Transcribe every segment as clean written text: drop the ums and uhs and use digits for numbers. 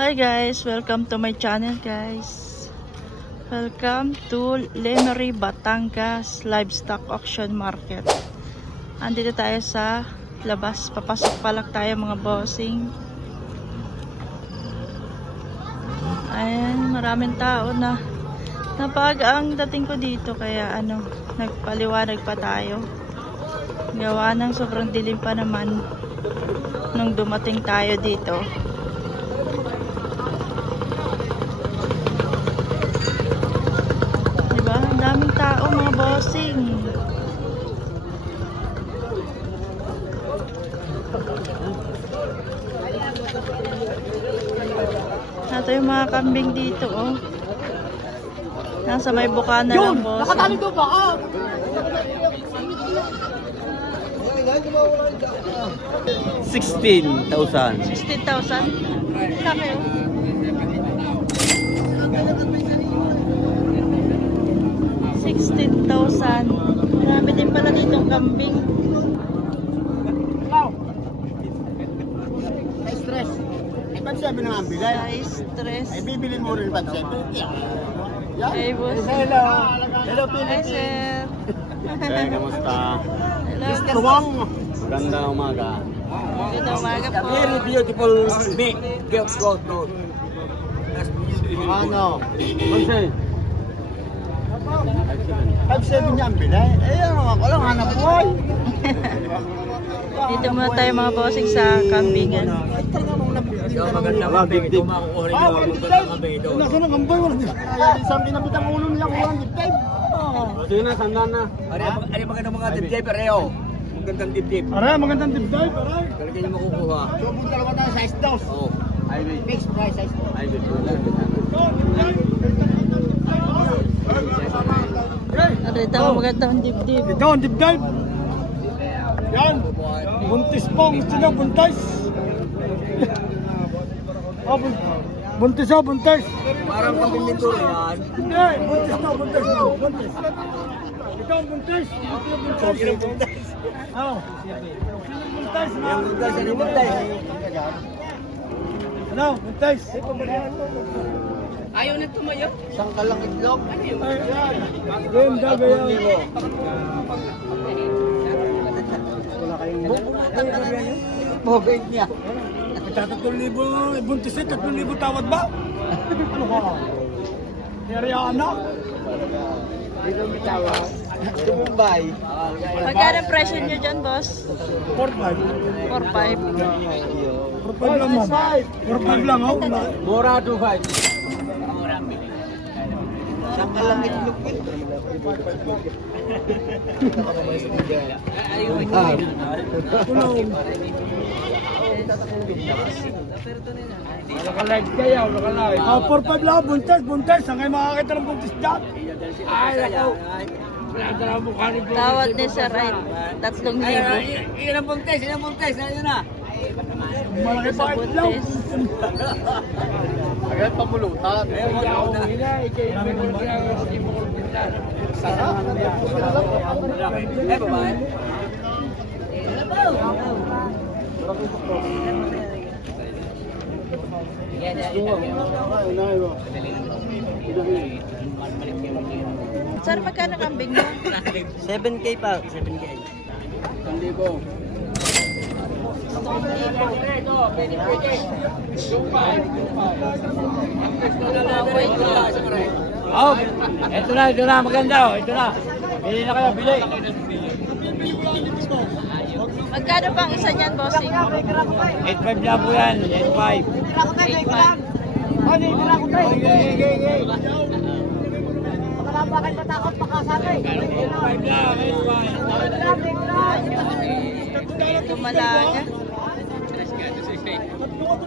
Hi guys, welcome to my channel guys. Welcome to Lemery, Batangas Livestock Auction Market. Andito tayo sa labas, papasok pa lang tayo mga bossing. Ayan, maraming tao na napaga ang dating ko dito, kaya nagpaliwanag pa tayo. Gawa ng sobrang dilim pa naman nung dumating tayo dito. Diba? Ang daming tao mga bossing. Ito yung mga kambing dito, oh. Nasa may bukana lang, boss. Nakatali to ba? 16,000. 16,000? Laki, oh. 16,000. Marami din pala ditong kambing. Stress. Pansabi na ang bilay. Size, stress. Ay, bibili mo rin pansabi. Hey, boss. Hello. Hello, Hi, Philippines. sir. Hey, kamusta? Hello. Tuwang. Magandang umaga. Good umaga po. Very beautiful meat. Girls go to. Ano? Konsay? 5-7 niya ang bilay. Eh, ako lang, hanap buhay. Dito muna tayo mga bossing sa kambingan. Magandang kambing ito. Makukuha rin yung magandang kambing ito. Nasa na kambay mo. Isang kinabitang ulo niya, kulang diptay. Sige na, sandaan na. Ano magandang mga dibdib, pareho? Magandang dibdib. Aray, magandang diptay, aray. Talaga niyo makukuha. So, kung dalawa tayo, size daw. Oo. Fixed price, size daw. Narito mo magandang dibdib. Ito ang dibdib. Yan. Buntis po. Gusto niya buntis. Buntis o, buntis. Parang kambing linduro yan. Hindi, buntis na, buntis na. Buntis. Ito ang buntis. Ito ang buntis. Oh. Buntis na. Yung buntis, ano yung buntis? Ano, buntis. Ayaw na tumayo. Isang kalang itlog. Game, dagay yan. Bogay niya. 3,000 buntis eh, 3,000 tawad ba? Ano ka? Neriana? Dito may tawad. Mumbai. Magkano presyo nyo dyan, boss? 4,500. 4,500. 4,500 lang, ma'am. 4,500 lang, oh. Mura 2,500. Isang kalang itlog. Nakalive kayo, nakalive. 4,500 lang, buntis, buntis. Saan kayo makakita ng buntis dyan? Ay, ako. Wala ka lang mukha ni Bro. Tawad ni sir ay 3,000. Ilan buntis, ilan buntis, ayun na. Malaki Sa pa itlog. buntis. Agad pamulutan. Ayun mo na. Eh, babae. Sir, magkano kambing mo? 7K pa, 7K. Hindi ko. Oh, ito na, maganda oh, ito na. Bili na kayo, bili. Magkano pang isa niyan, bossing? 8,500 na po yan, 8,500. 8,500. Lumalaga.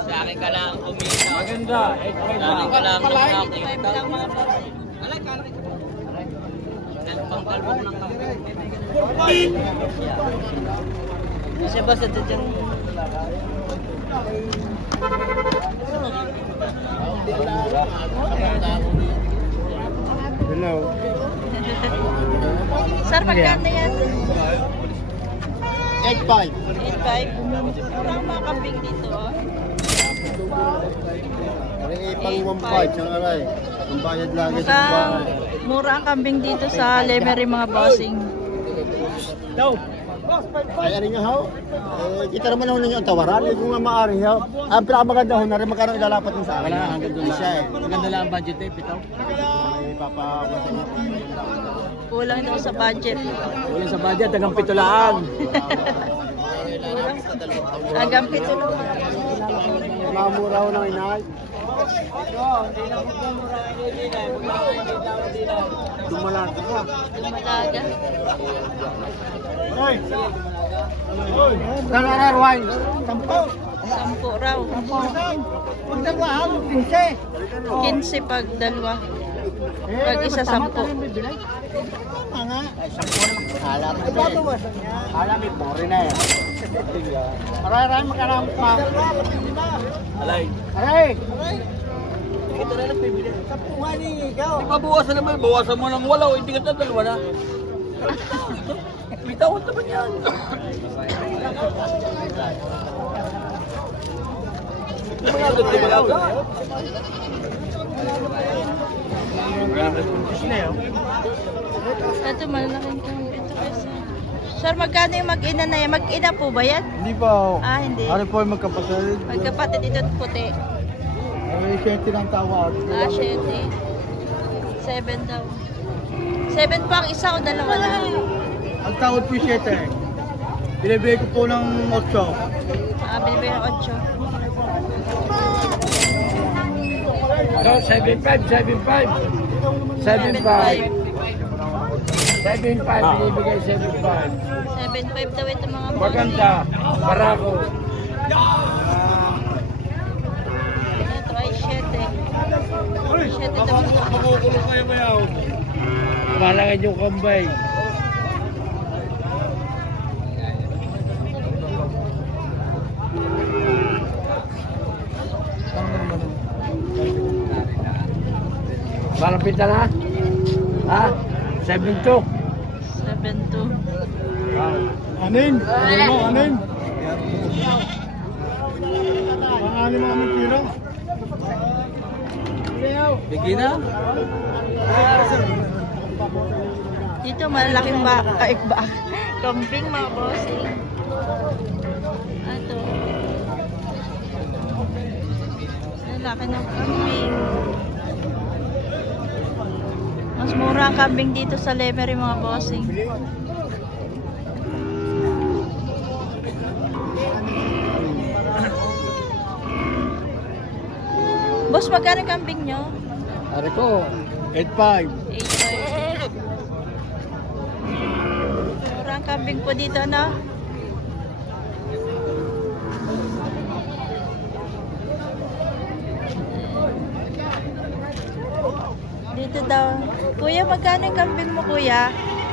Sa akin ka lang kumita. Maganda, 8,500 Sa akin ka lang kumita. 8,500 lang mga boss. Pangkalbong lang kami. Kasi basta ito dyan. Hello. Sir, magkano yan? 8,500. 8,500. Mura ang mga kambing dito, oh. 1.5, tsaka aray. Ang bayad lagi sa Mukhang bahay. mura ang kambing dito sa Lemery mga bossing. Daw. Ay, ari nga ho. Kita naman ako ninyo ang tawaran. Kung nga maaari ho. Ang pinakamaganda ho, na rin magkano ilalapat mo sa akin. Wala, hanggang doon siya eh. Maganda lang ang budget eh, Pito. Ay, papakuha niya. Kulang daw sa budget. Wala sa budget, tagang pitulaan. Hanggang 7 lang. Mamura ho ng inay. Dumalaga ka. Dumalaga. Hoy! Hoy! Nararar wine. 10 raw. Magdagwahal, 15 pag dalawa. Pag isa 10. Mga. Alam mo. Alam mo, pore na yan. Aray, makaramot pa. Alay. Aray! Ito na lang bibili. Kapuha ni ikaw. Di ba bawasan naman? Bawasan mo ng wala o hindi ka dalawa na. Bitawan naman yan. Ito malaking kambing ito kasi. Sir, magkano yung mag-ina na yan? Mag-ina po ba yan? Hindi pa. Ah, hindi. Ano po yung magkapatid? Magkapatid ito puti. Ay, 7 ang tawag. Ah, 7. 7 daw. 7 pa ang isa o dalawa na? Ang tawad po 7. Binibigay ko po ng 8. Ah, binibigay ng 8. No, 7.5, 7.5. 7.5. 7.5, binibigay 7.5. 7.5 daw ito mga boss. Maganda, barako. Ito ay 7. 7 daw ito. Makukulong kayo mayaw. Malangin yung kambay. Malapit na? Ha? 7.2. 7.2. Anin? Ano? Anin? Ang anim ang tira. Bigyan na? Dito malaking kambing mga bossing. Ito. Lalaki ng kambing. Mas mura ang kambing dito sa Lemery mga bossing. Boss, magkano ang kambing nyo? Ari ko, 8.5. 8.5. Mura ang kambing po dito, no? Dito daw. Kuya, magkano yung kambing mo, kuya?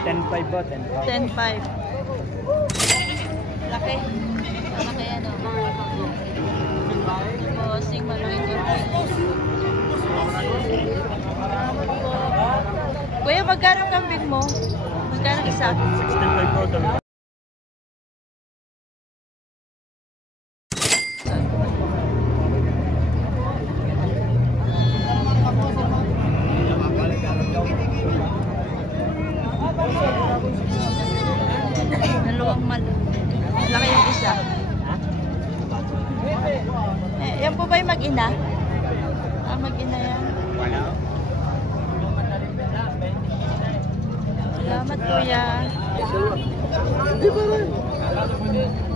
10.5 ba? 10.5. 10.5. Laki. Malaki ano. Bossing, malaki kambing. Kuya, magkano ang kambing mo? Magkano isa? 16.5 po. Malaki yung isa. Yan po ba yung mag-ina? Ah, mag-ina yan. Salamat kuya. Hindi ba rin?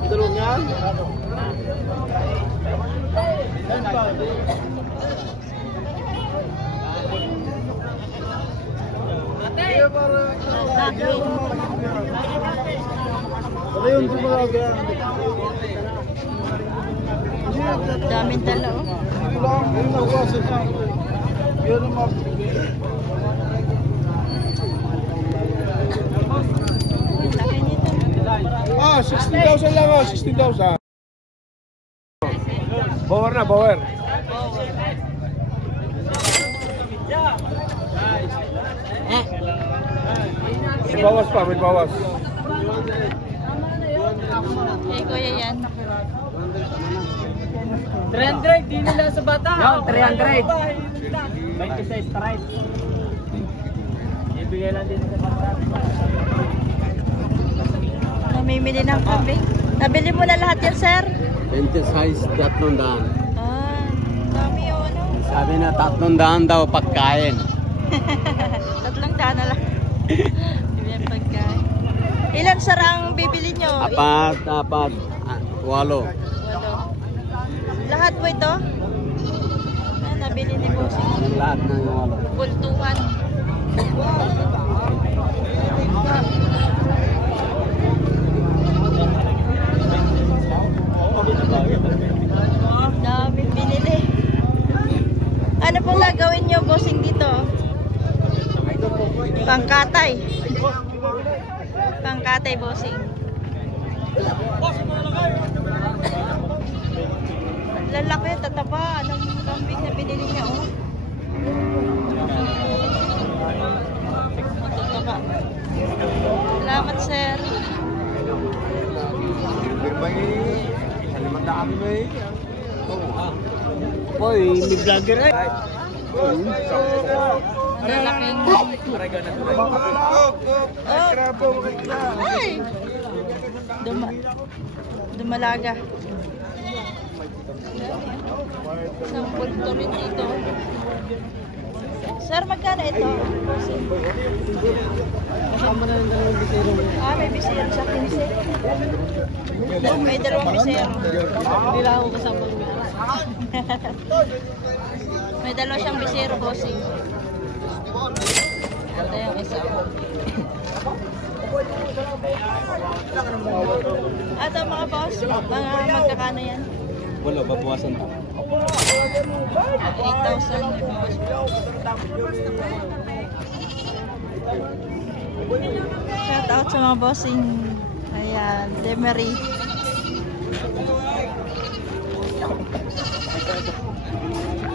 Dalawang yan? Ayun, dumalaga. Daming dala oh. Ayun, nakuha siya. Yun ang Laki nito. 16,000 lang oh, 16,000. Bower na, bower. May bawas pa, may bawas. Eh kuya yan. 300, di nila sa bata. Yo, 300. 26 stripe. Ibigay lang din sa bata. Namimili ng kambing. Nabili mo na lahat yan, sir? 20 size, 300. Ah, dami o ano? Sabi na 300 daw pagkain. 300 na lang. Yung pagkain. Ilan, sir, ang bibili nyo? Apat. 8. Walo. Lahat po ito? Ah, nabili ni Bossing. Lahat na yung 8. Bultuhan. Dami binili. Ano pong gagawin nyo, Bossing, dito? Pangkatay. Pangkatay, Bossing. Lalaki, tataba. Anong kambing na binili niya, oh? Tataba. Salamat, sir. Boy, may vlogger eh. Malalaking. Oh. Ay! Dumalaga. Isang pulto rin dito. Sir, magkano ito? Ah, may bisero sa 15. May dalawang bisero. Hindi lang ako kasama. May dalawa siyang bisero, Bossing. Ito yung isa. Ito mga boss, mga magkakano yan? Wala, babawasan pa. 8,000 yung boss. Shout out sa mga bossing. Ayan, Demery.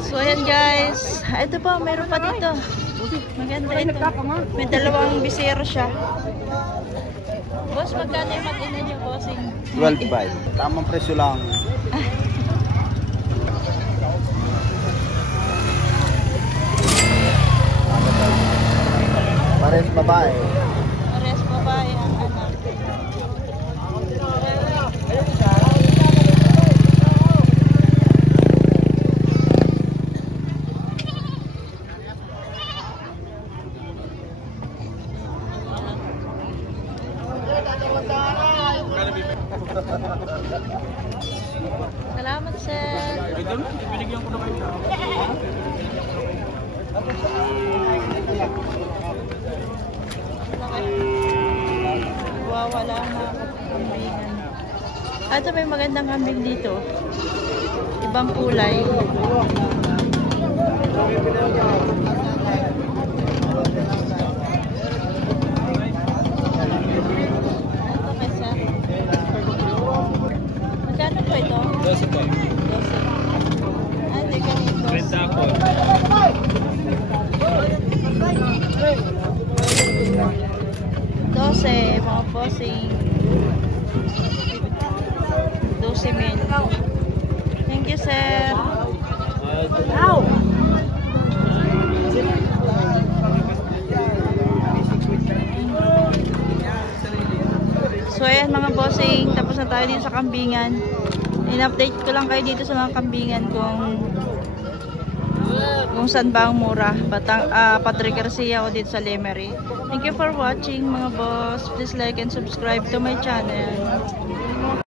So ayan guys, ito pa, mayroon pa dito. Maganda ito. May dalawang bisero siya. Boss, magkano yung mag-ina niyo, bossing? 12.5. Tamang presyo lang. Pares babae. Parehas babae ang anak. Salamat, sir. Binigyan ko na kayo. Wala na kambingan. Ito may magandang kambing dito. Ibang kulay. Ito kaysa. Magkano po ito? 12 po. 12. Ah, hindi ganito. 30 po. 12, mga bossing. 12,000. Thank you, sir. So ayan mga bossing, tapos na tayo dito sa kambingan. In-update ko lang kayo dito sa mga kambingan kung saan ba ang mura. Patrick Garcia ako dito sa Lemery. Thank you for watching mga boss. Please like and subscribe to my channel.